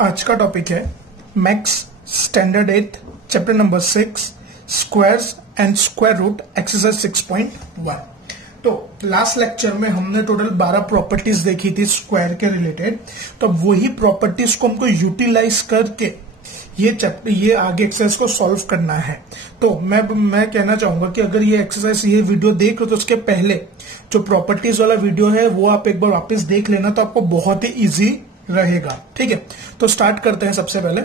आज का टॉपिक है maths standard 8 chapter number 6 squares and square root exercise 6.1। तो लास्ट लेक्चर में हमने टोटल 12 प्रॉपर्टीज देखी थी स्क्वायर के रिलेटेड। तो अब वही प्रॉपर्टीज को हमको यूटिलाइज करके ये आगे एक्सरसाइज को सॉल्व करना है। तो मैं कहना चाहूंगा कि अगर ये एक्सरसाइज ये वीडियो देख लो तो उसके पहले जो प्रॉपर्टीज वाला वीडियो है वो आप एक बार वापस देख लेना, तो आपको बहुत ही इजी रहेगा। ठीक है, तो स्टार्ट करते हैं। सबसे पहले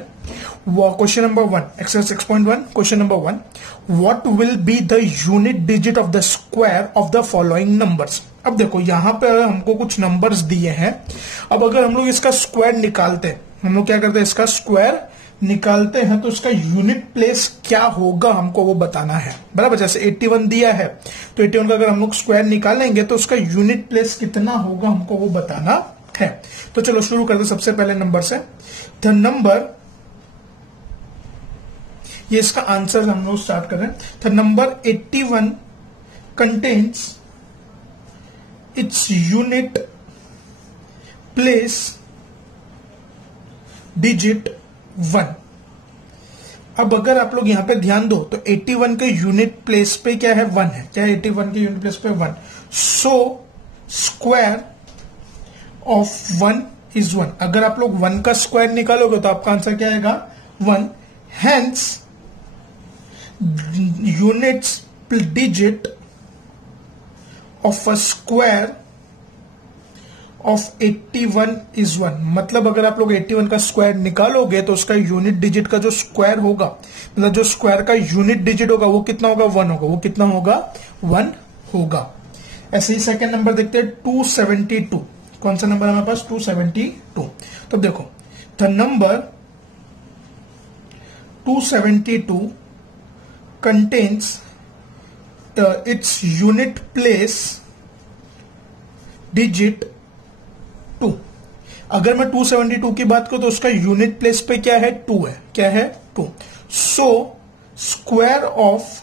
question number 1 exercise 6.1 question number 1, what will be the unit digit of the square of the following numbers. अब देखो यहां पे हमको कुछ नंबर्स दिए हैं। अब अगर हम लोग इसका स्क्वायर निकालते हैं, हम लोग क्या करते हैं, इसका स्क्वायर निकालते हैं तो इसका यूनिट प्लेस क्या होगा हमको वो बताना है। बराबर, जैसे 81 दिया है तो 81 का अगर हम लोग स्क्वायर निकालेंगे तो उसका यूनिट प्लेस कितना होगा हमको वो बताना है। तो चलो शुरू करते सबसे पहले नंबर से। द नंबर, ये इसका आंसर हम लोग स्टार्ट कर रहे हैं। The number 81 contains its unit place digit 1। अब अगर आप लोग यहां पे ध्यान दो तो 81 के यूनिट प्लेस पे क्या है, 1 है। क्या है 81 के यूनिट प्लेस पे 1। So square of 1 is 1। अगर आप लोग 1 का स्क्वायर निकालोगे तो आपका आंसर क्या आएगा, 1। Hence units digit of a square of 81 is 1। मतलब अगर आप लोग 81 का स्क्वायर निकालोगे तो उसका यूनिट डिजिट का जो स्क्वायर होगा, मतलब जो स्क्वायर का यूनिट डिजिट होगा वो कितना होगा, 1 होगा। वो कितना होगा, 1 होगा। ऐसे ही सेकेंड नंबर देखते हैं 272। कौन सा नंबर है हमारे पास, 272। तो देखो the number 272 contains its unit place digit 2। अगर मैं 272 की बात करूं तो उसका यूनिट प्लेस पे क्या है, 2 है। क्या है, 2। So square of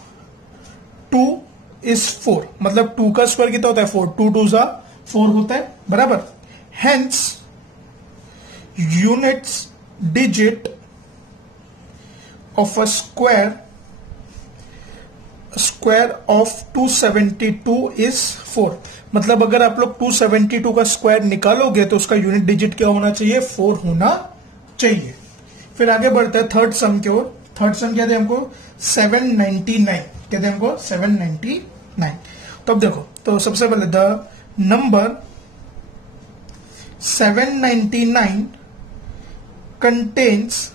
2 is 4। मतलब 2 का स्क्वायर कितना होता है, 4। 2 2 जा 4 होता है, बराबर। Hence units digit of a square of 272 is 4। मतलब अगर आप लोग 272 का स्क्वायर निकालोगे तो उसका यूनिट डिजिट क्या होना चाहिए, 4 होना चाहिए। फिर आगे बढ़ते हैं थर्ड सम की ओर। थर्ड सम क्या दे हमको, 799। क्या दे हमको, 799। तो अब देखो, तो सबसे पहले the number 799 contains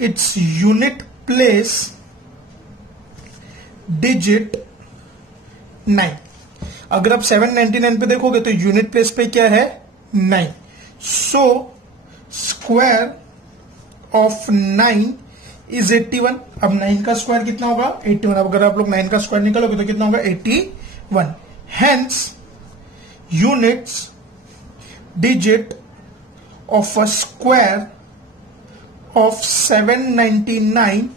its unit place digit 9। अगर आप 799 पे देखोगे तो यूनिट प्लेस पे क्या है, 9। So square of 9 is 81। अब 9 का स्क्वायर कितना होगा, 81। अब अगर आप लोग 9 का स्क्वायर निकालोगे तो कितना होगा, 81। Hence units digit of a square of 799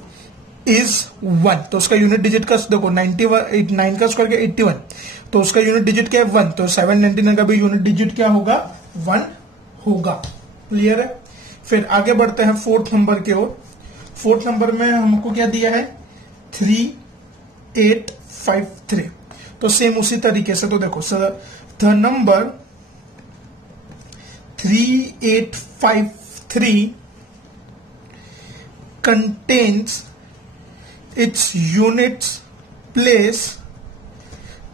is 1। तो उसका यूनिट डिजिट का देखो 9 का स्क्वायर क्या, 81। तो उसका यूनिट डिजिट क्या है, 1। तो 799 का भी यूनिट डिजिट क्या होगा, 1 होगा। क्लियर है। फिर आगे बढ़ते हैं फोर्थ नंबर की ओर। फोर्थ नंबर में हमको क्या दिया है, 3853। तो सेम उसी तरीके से, तो देखो the number 3853 contains it's units place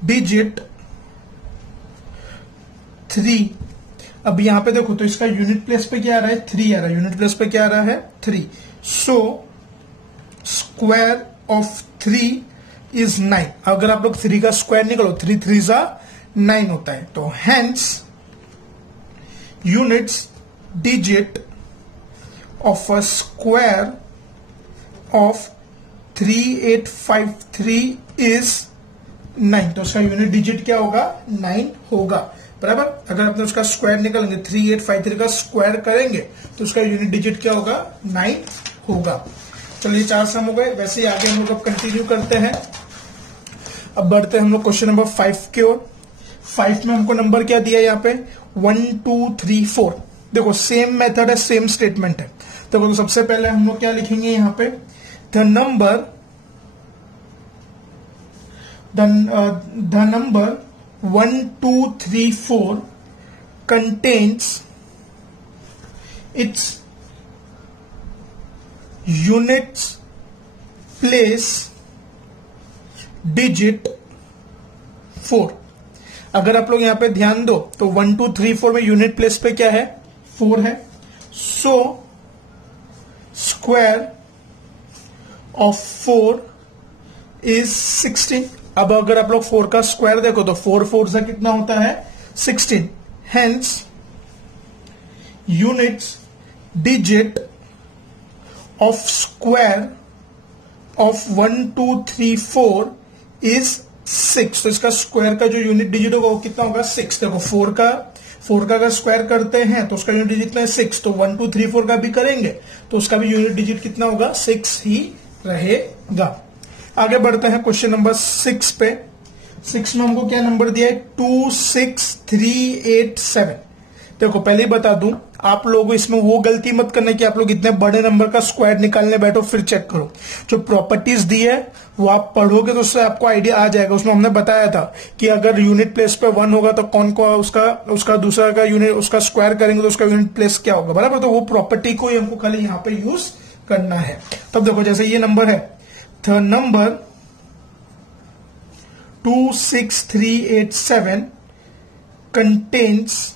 digit 3। अब यहां पे देखो तो इसका यूनिट प्लेस पे क्या आ रहा है, 3 आ रहा है। यूनिट प्लेस पे क्या आ रहा है, 3। So square of 3 is 9। अगर आप लोग 3 का स्क्वायर निकालो, 3 3 जा 9 होता है। तो hence units digit of a square of 3853 is 9। तो उसका यूनिट डिजिट क्या होगा, 9 होगा, बराबर। अगर आपने उसका स्क्वायर निकालेंगे, 3853 का स्क्वायर करेंगे तो उसका यूनिट डिजिट क्या होगा, 9 होगा। चलिए 4 सम हो गए। वैसे ही आगे हम लोग कंटिन्यू करते हैं। अब बढ़ते हैं हम लोग क्वेश्चन नंबर 5 की ओर। 5 में हमको नंबर क्या दिया है यहाँ पे, 1 2 3 4। देखो सेम मेथड है, सेम स्टेटमेंट है। तो सबसे पहले हम लोग क्या लिखेंगे यहां पे, the number 1 2 3 4 contains its units place digit 4। अगर आप लोग यहां पे ध्यान दो तो 1 2 3 4 में यूनिट प्लेस पे क्या है, 4 है। So square of 4 is 16। अब अगर आप लोग 4 का स्क्वायर देखो तो 4 4 से कितना होता है, 16। Hence units digit of square of 1 2 3 4 is 6। तो इसका स्क्वायर का जो यूनिट डिजिट होगा वो कितना होगा, 6। देखो 4 का अगर स्क्वायर करते हैं तो उसका यूनिट डिजिट कितना है, 6। तो 1 2 3 4 का भी करेंगे तो उसका भी यूनिट डिजिट कितना होगा, 6 ही रहेगा। आगे बढ़ते हैं क्वेश्चन नंबर 6 पे। 6 में हमको क्या नंबर दिया है, 2 6 3 8 7। देखो पहले ही बता दूं, आप लोगों इसमें वो गलती मत करना कि आप लोग इतने बड़े नंबर का स्क्वायर निकालने बैठो फिर चेक करो। जो प्रॉपर्टीज दी है वो आप पढ़ोगे तो उससे आपको आइडिया आ जाएगा। उसमें हमने बताया था कि अगर यूनिट प्लेस पे 1 होगा तो कौन को उसका दूसरा का यूनिट उसका स्क्वायर करेंगे तो उसका यूनिट प्लेस क्या होगा, बराबर। तो वो प्रॉपर्टी को ही हमको खाली यहां पे यूज करना है। तब देखो जैसे ये नंबर है, the number 2 6 3 8 7 contains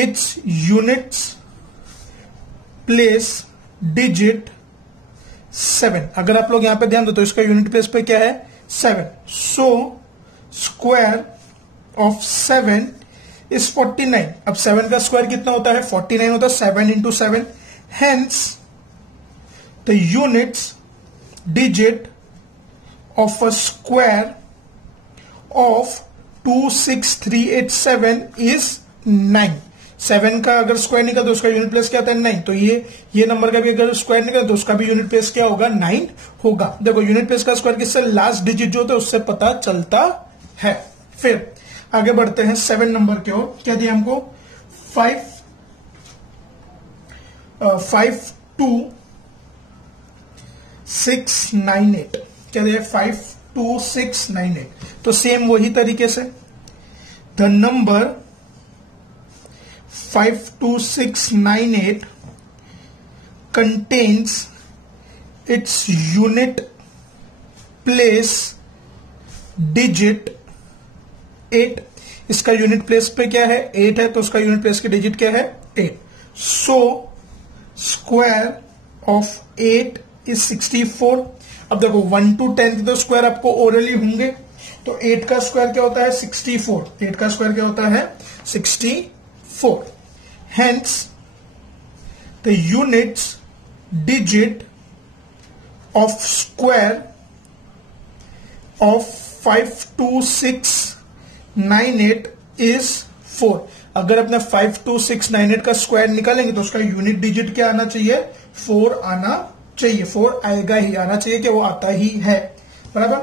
its units place digit 7। अगर आप लोग यहां पे ध्यान दो तो इसका यूनिट प्लेस पे क्या है, 7। So square of 7 is 49। अब 7 का स्क्वायर कितना होता है, 49 होता है, 7 into 7। Hence the units digit of a square of 2 6 3 8 7 is 9। 7 का अगर स्क्वायर निकला तो उसका यूनिट प्लेस क्या आता है, 9। तो ये नंबर का भी अगर स्क्वायर निकला तो उसका भी यूनिट प्लेस क्या होगा, 9 होगा। देखो यूनिट प्लेस का स्क्वायर किससे, लास्ट डिजिट जो होता है उससे पता चलता है। फिर आगे बढ़ते हैं 7 नंबर की ओर। क्या दिया हमको, 5 2 6 9 8। क्या दिया, 5 2 6 9 8। तो सेम वही तरीके से the number 5 2 6 9 8 contains its unit place digit 8। इसका यूनिट प्लेस पे क्या है, 8 है, तो उसका यूनिट प्लेस की डिजिट क्या है, 8। So square of 8 is 64। अब देखो 1 to 10 के तो स्क्वायर आपको ओरली होंगे, तो 8 का स्क्वायर क्या होता है, 64। 8 का स्क्वायर क्या होता है, 64। Hence, the units digit of square of 5 2 6 9 8 is 4। अगर अपने 5 2 6 9 8 का स्क्वायर निकालेंगे तो उसका यूनिट डिजिट क्या आना चाहिए, 4 आना चाहिए। 4 आएगा ही, आना चाहिए कि वो आता ही है, बराबर।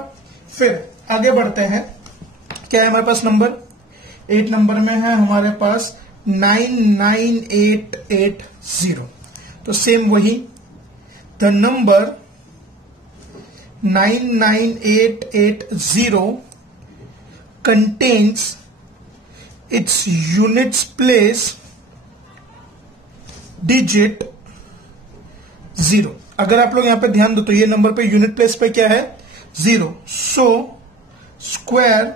फिर आगे बढ़ते हैं, क्या है हमारे पास नंबर 8 नंबर में है हमारे पास 99880। तो सेम वही the number 99880 contains its units place digit 0। अगर आप लोग यहां पे ध्यान दो तो ये नंबर पे यूनिट प्लेस पे क्या है, 0। So square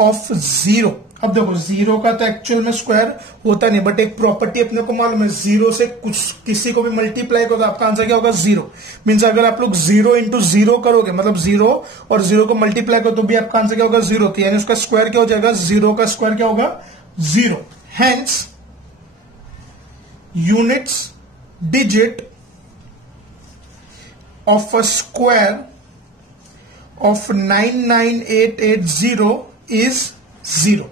of 0। अब देखो 0 का तो एक्चुअल में स्क्वायर होता नहीं, बट एक प्रॉपर्टी अपने को मालूम है, 0 से कुछ किसी को भी मल्टीप्लाई करोगे आपका आंसर क्या होगा, 0। मीन्स अगर आप लोग 0 इंटू 0 करोगे, मतलब 0 और 0 को मल्टीप्लाई करो तो भी आपका आंसर क्या होगा, 0। तो यानी उसका स्क्वायर क्या हो जाएगा, 0 का स्क्वायर क्या होगा, 0। Hence units digit of a square of 99880 is 0।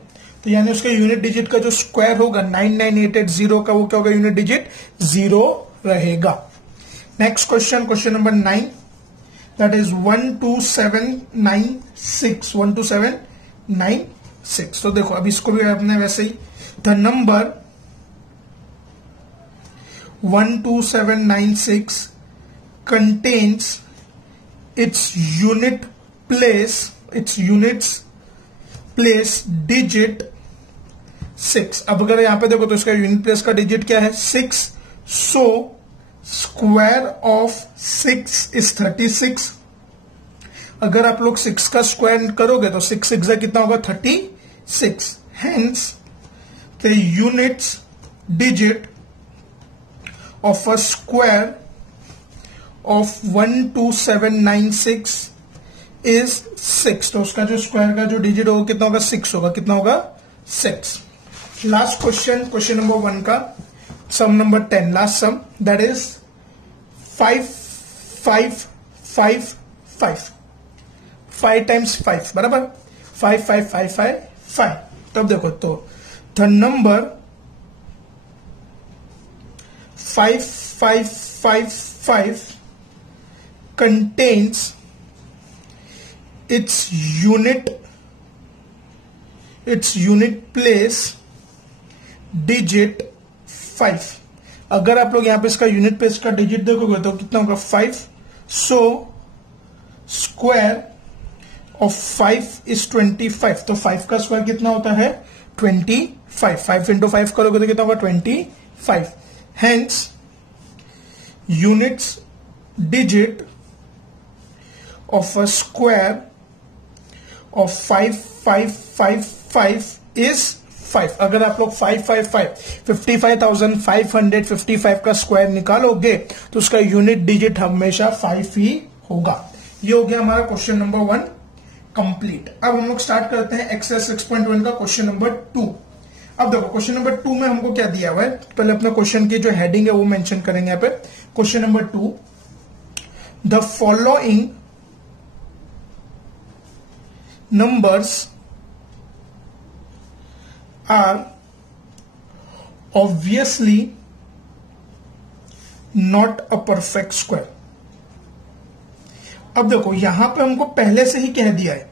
तो यानी उसका यूनिट डिजिट का जो स्क्वायर होगा 99880 का, वो क्या होगा, यूनिट डिजिट 0 रहेगा। Next question, question number 9, that is 12796। 12796। तो देखो अब इसको भी आपने वैसे ही the number 12796 contains its units place digit 6। अब अगर यहां पे देखो तो इसका यूनिट प्लेस का डिजिट क्या है 6, सो स्क्वायर ऑफ 6 इज 36। अगर आप लोग 6 का स्क्वायर करोगे तो 6 6 कितना होगा 36। Hence the units digit of a square of 12796 is 6। तो उसका जो स्क्वायर का जो डिजिट होगा कितना होगा 6 होगा। कितना होगा 6। लास्ट क्वेश्चन, क्वेश्चन नंबर 1 का sum number 10, last sum, that is 5 5 5 5 5 times 5 बराबर 5 5 5 5 5। तब देखो तो the number 5 5 5 5 contains its unit place digit 5। अगर आप लोग यहां पे इसका यूनिट प्लेस का डिजिट देखोगे तो कितना होगा 5, सो स्क्वायर ऑफ 5 इज 25। तो 5 का स्क्वायर कितना होता है 25। 5 इंटू 5 करोगे तो कितना होगा 25। Hence units digit of a square of 5 5 5 5 is 5। अगर आप लोग 55,555 का स्क्वायर निकालोगे तो उसका यूनिट डिजिट हमेशा 5 ही होगा। ये हो गया हमारा क्वेश्चन नंबर 1 कंप्लीट। अब हम लोग स्टार्ट करते हैं एक्सरसाइज 6.1 का क्वेश्चन नंबर 2। अब देखो क्वेश्चन नंबर 2 में हमको क्या दिया हुआ है, पहले अपने क्वेश्चन की जो हेडिंग है वो मेंशन करेंगे यहाँ पे। Question number 2, the following numbers are obviously not a perfect square। अब देखो यहां पे हमको पहले से ही कह दिया है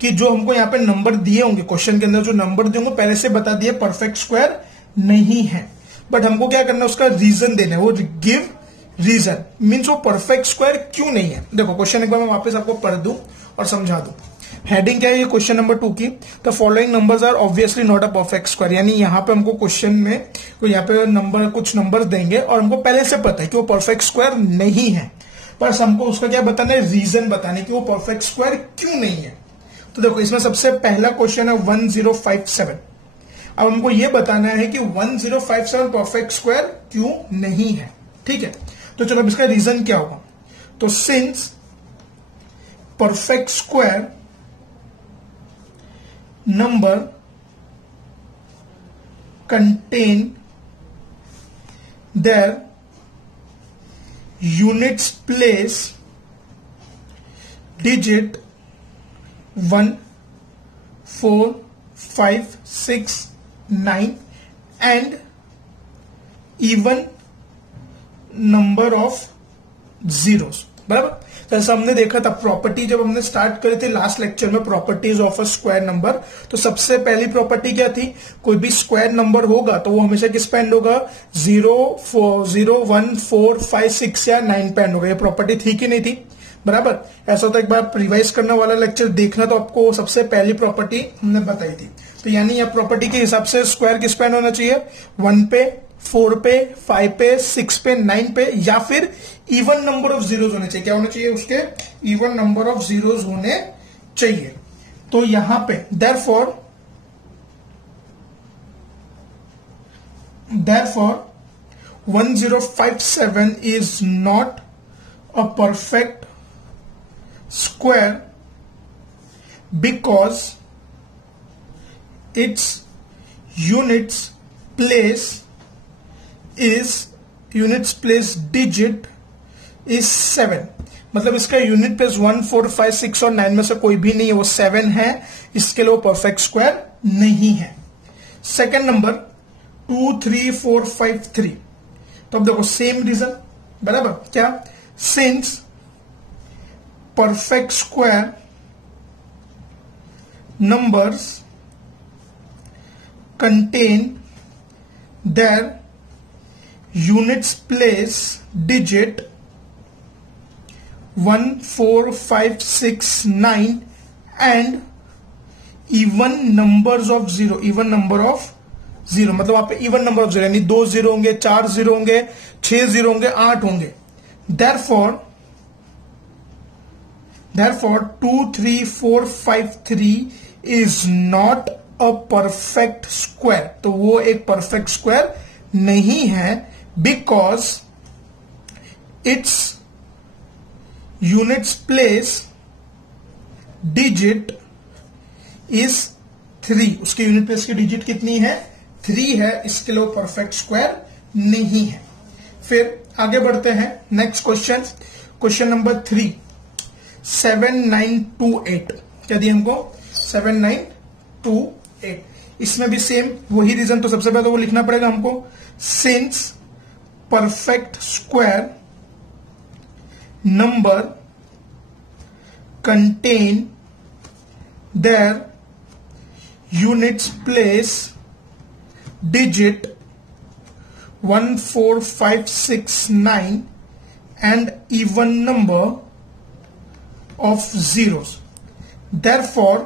कि जो हमको यहां पे नंबर दिए होंगे क्वेश्चन के अंदर, जो नंबर दिए होंगे पहले से बता दिए परफेक्ट स्क्वायर नहीं है। बट हमको क्या करना है उसका रीजन देना है, वो गिव रीजन मीन्स वो परफेक्ट स्क्वायर क्यों नहीं है। देखो क्वेश्चन एक बार मैं वापस आपको पढ़ दूं और समझा दूं। हेडिंग क्या है ये क्वेश्चन नंबर 2 की, the following numbers are obviously not a perfect square. यानी यहां पे हमको क्वेश्चन में यहाँ पे कुछ नंबर देंगे और हमको पहले से पता है कि वो परफेक्ट स्क्वायर नहीं है, बस हमको उसका क्या बताना है रीजन बताने कि वो परफेक्ट स्क्वायर क्यों नहीं है। तो देखो इसमें सबसे पहला क्वेश्चन है 1057। अब हमको ये बताना है कि 1057 परफेक्ट स्क्वायर क्यों नहीं है। ठीक है, तो चलो अब इसका रीजन क्या होगा। तो since perfect square number contain their units place digit 1 4 5 6 9 and even number of zeros। बराबर, जैसा हमने देखा था प्रॉपर्टी जब हमने स्टार्ट करी थी लास्ट लेक्चर में, properties of a square number. तो सबसे पहली प्रॉपर्टी क्या थी, कोई भी स्क्वायर नंबर होगा तो वो हमेशा किस पे एंड होगा 0 1 4 5 6 या 9 पे एंड होगा। ये प्रॉपर्टी थी कि नहीं थी। बराबर, ऐसा होता है एक बार रिवाइज करने वाला लेक्चर देखना तो आपको सबसे पहली प्रॉपर्टी हमने बताई थी। तो यानी यह प्रॉपर्टी के हिसाब से स्क्वायर किस पे एंड होना चाहिए 1 पे 4 पे 5 पे 6 पे 9 पे, या फिर इवन नंबर ऑफ जीरोज होने चाहिए। क्या होने चाहिए उसके, इवन नंबर ऑफ जीरोज होने चाहिए। तो यहां पे therefore 1057 is not a perfect square because its units place digit is 7। मतलब इसका यूनिट प्लेस 1 4 5 6 और 9 में से कोई भी नहीं है, वो 7 है, इसके लिए वो परफेक्ट स्क्वायर नहीं है। Second number 2 3 4 5 3। तो अब देखो सेम रीजन, बराबर, क्या, since perfect square numbers contain their units place digit 1 4 5 6 9 and even numbers of zero, even number of zero, मतलब आप इवन नंबर ऑफ जीरो, यानी 2 जीरो होंगे, 4 जीरो होंगे, 6 जीरो होंगे, 8 होंगे. Therefore 2 3 4 5 3 is not a perfect square. तो वो एक परफेक्ट स्क्वायर नहीं है, because it's units place digit is 3. उसके यूनिट प्लेस की डिजिट कितनी है? 3 है, इसके लिए वो परफेक्ट स्क्वायर नहीं है. फिर आगे बढ़ते हैं. Next question, question number 3, 7928. क्या दिया हमको? 7928. इसमें भी सेम वही रीजन. तो सबसे पहले तो वो लिखना पड़ेगा हमको. Since perfect square number contain their units place digit 1 4 5 6 9 and even number of zeros. Therefore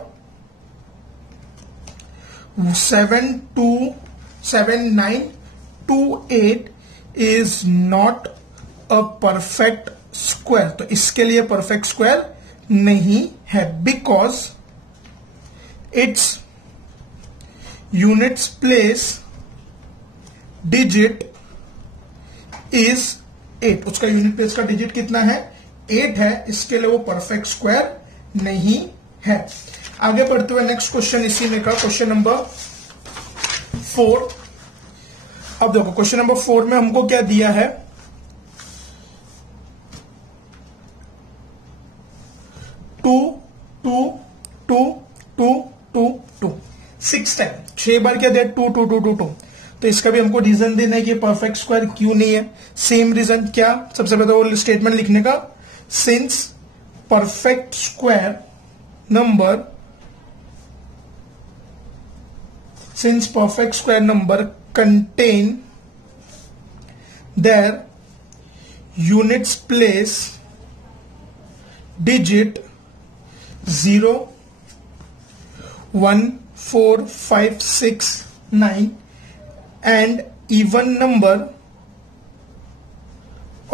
7928 is not a perfect square. तो इसके लिए परफेक्ट स्क्वायर नहीं है, because it's units place digit is 8. उसका यूनिट प्लेस का डिजिट कितना है? 8 है, इसके लिए वो परफेक्ट स्क्वायर नहीं है. आगे बढ़ते हुए नेक्स्ट क्वेश्चन इसी में का क्वेश्चन नंबर 4. अब देखो क्वेश्चन नंबर 4 में हमको क्या दिया है? 2 2 2 2 2 2 6 टाइम, 6 बार क्या दिया? 2 2 2 2 2. तो इसका भी हमको रीजन देना है कि परफेक्ट स्क्वायर क्यों नहीं है. सेम रीजन क्या? सबसे पहले वो स्टेटमेंट लिखने का. Since perfect square number contain their units place digit 0 1 4 5 6 9 and even number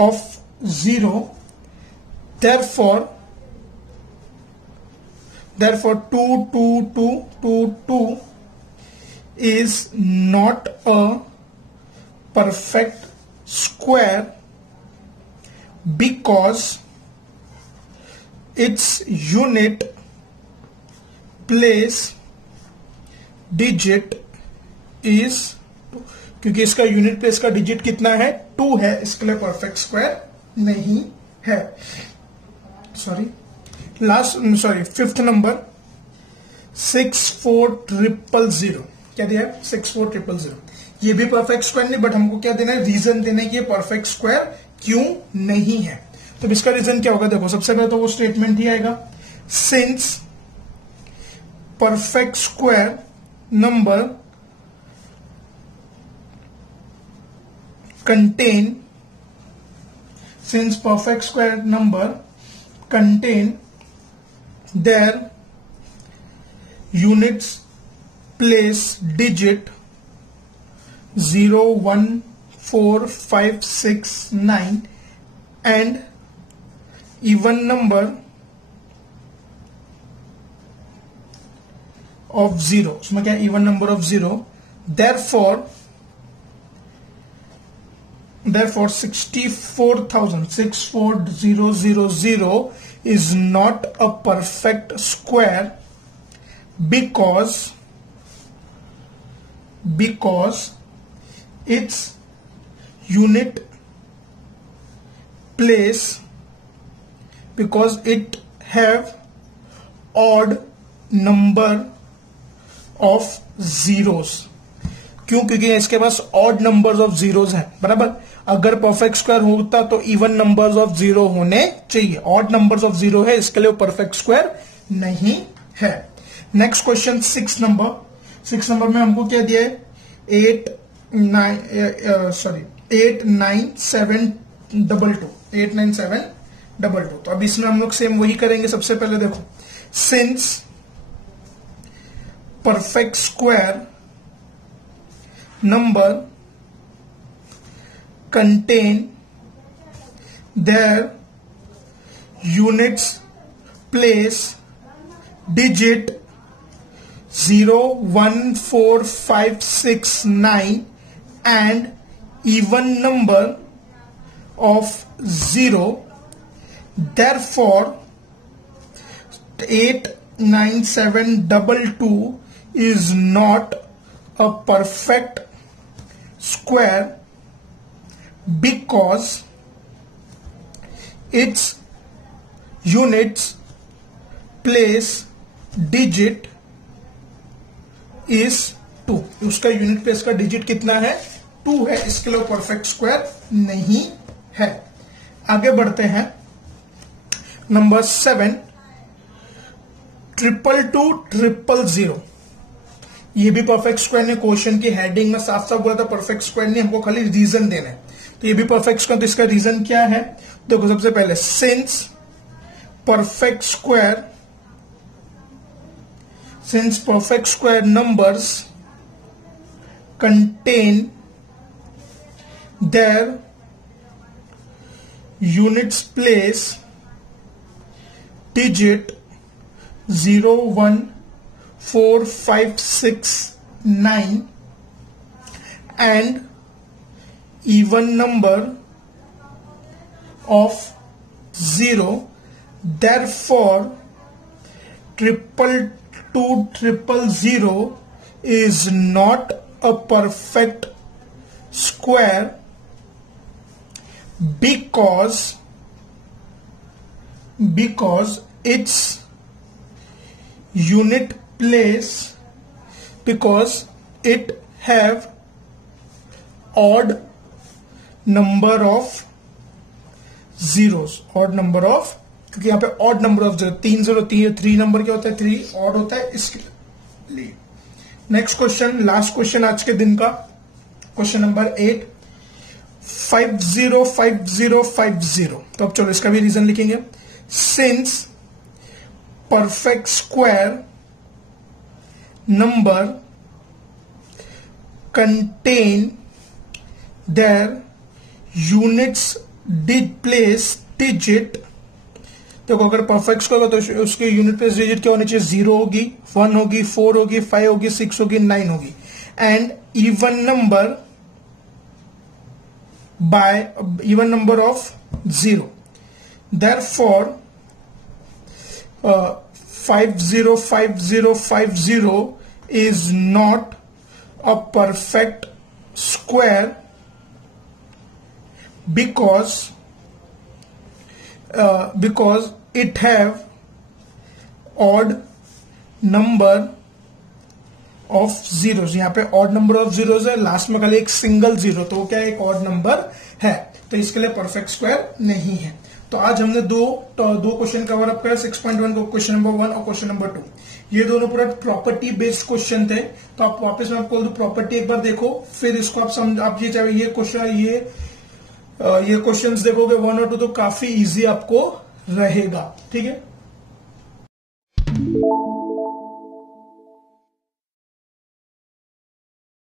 of zero. Therefore 2 2 2 2 2 is not a perfect square, because its unit place digit is 2. क्योंकि इसका यूनिट प्लेस का digit कितना है? 2 है, इसके लिए परफेक्ट स्क्वायर नहीं है. Fifth number 64000. क्या दिया है? 64000. ये भी परफेक्ट स्क्वायर नहीं, बट हमको क्या देना है? रीजन देना है कि ये परफेक्ट स्क्वायर क्यों नहीं है. तो इसका रीजन क्या होगा? देखो सबसे पहले तो वो स्टेटमेंट ही आएगा. Since perfect square number contain their units place digit 0 1 4 5 6 9 and even number of zero. उसमें क्या? even number of zero. Therefore 64000 is not a perfect square, because its unit place, because it have odd number of zeros. क्यों? क्योंकि इसके पास odd numbers of zeros हैं. बराबर. अगर perfect square होता तो इवन नंबर्स ऑफ जीरो होने चाहिए. ऑड नंबर्स ऑफ जीरो है, इसके लिए परफेक्ट स्क्वायर नहीं है. नेक्स्ट क्वेश्चन 6 नंबर 6 नंबर में हमको क्या दिया है 89722 तो अब इसमें हम लोग सेम वही करेंगे। सबसे पहले देखो since perfect square number contain their units place digit 0 1 4 5 6 9 and even number of 0, therefore 89722 is not a perfect square because its units place digit is 2। उसका यूनिट प्लेस का डिजिट कितना है 2 है, इसके लिए परफेक्ट स्क्वायर नहीं है। आगे बढ़ते हैं नंबर 7 222 ये भी परफेक्ट स्क्वायर ने क्वेश्चन की हेडिंग में साफ साफ बोला था परफेक्ट स्क्वायर नहीं, हमको खाली रीजन देना है। तो ये भी परफेक्ट स्क्वायर, तो इसका रीजन क्या है देखो सबसे पहले since perfect square numbers contain their units place digit 0 1 4 5 6 9 and even number of 0, therefore 22200 is not a perfect square because its unit place because it have odd number of zeros, odd number of, क्योंकि यहाँ पे odd number of zero 3 0 3 number क्या होता है 3 odd होता है इसके लिए। नेक्स्ट क्वेश्चन, लास्ट क्वेश्चन आज के दिन का, क्वेश्चन नंबर 8 505050। तो अब चलो इसका भी रीजन लिखेंगे। Since perfect square number contain their units place digit, तो अगर परफेक्ट स्क्वायर होगा तो उसके यूनिट प्लेस डिजिट क्या होनी चाहिए 0 होगी 1 होगी 4 होगी 5 होगी 6 होगी 9 होगी and even number of 0, therefore 505050 is not a perfect square because it have odd number of zeros। यहाँ पे odd number of zeros है, लास्ट में खाली एक सिंगल जीरो, तो वो क्या है एक odd नंबर है, तो इसके लिए परफेक्ट स्क्वायर नहीं है। तो आज हमने दो क्वेश्चन कवर अप करे 6.1 को, क्वेश्चन नंबर 1 और क्वेश्चन नंबर 2। ये दोनों पूरा प्रॉपर्टी बेस्ड क्वेश्चन थे। तो आप वापस मैं आपको प्रॉपर्टी एक बार देखो, फिर इसको आप ये चाहे ये क्वेश्चन ये क्वेश्चंस देखोगे 1 और 2 तो काफी इजी आपको रहेगा। ठीक है।